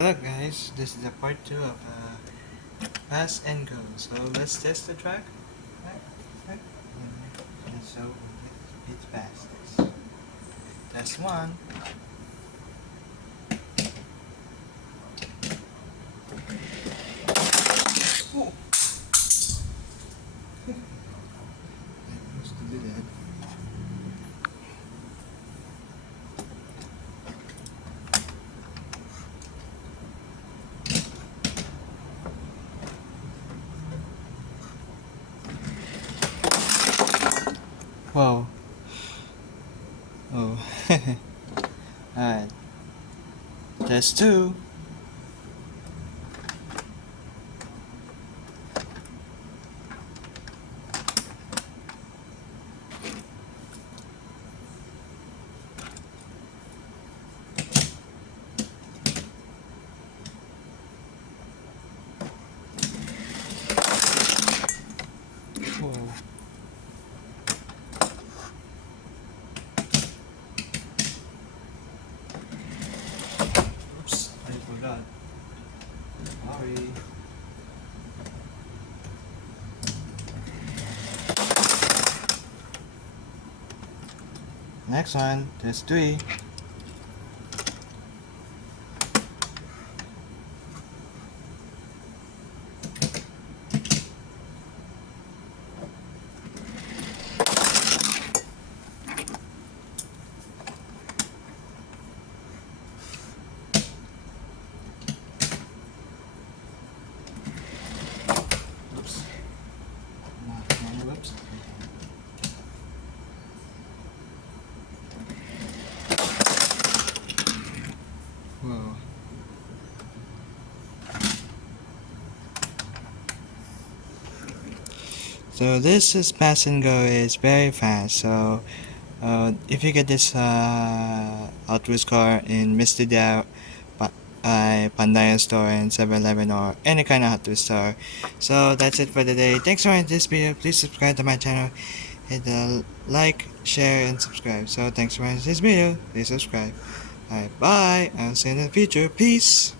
Hello guys, this is the part 2 of Pass and Go. So let's test the track. And so it's fast. Test 1. Oh. I used to do that. Whoa. Oh. Alright. Test 2. Whoa. Oops, I forgot. Sorry. Next one, test 3. Oops. Whoops. Whoa. So this is Pass and Go is very fast. So if you get this Hot Wheels car in Mr. Dow, Pandayan store and 7-Eleven or any kind of Hot Wheels store. So that's it for today. Thanks for watching this video. Please subscribe to my channel. Hit the like, share, and subscribe. So thanks for watching this video. Please subscribe. Alright, bye. I'll see you in the future. Peace.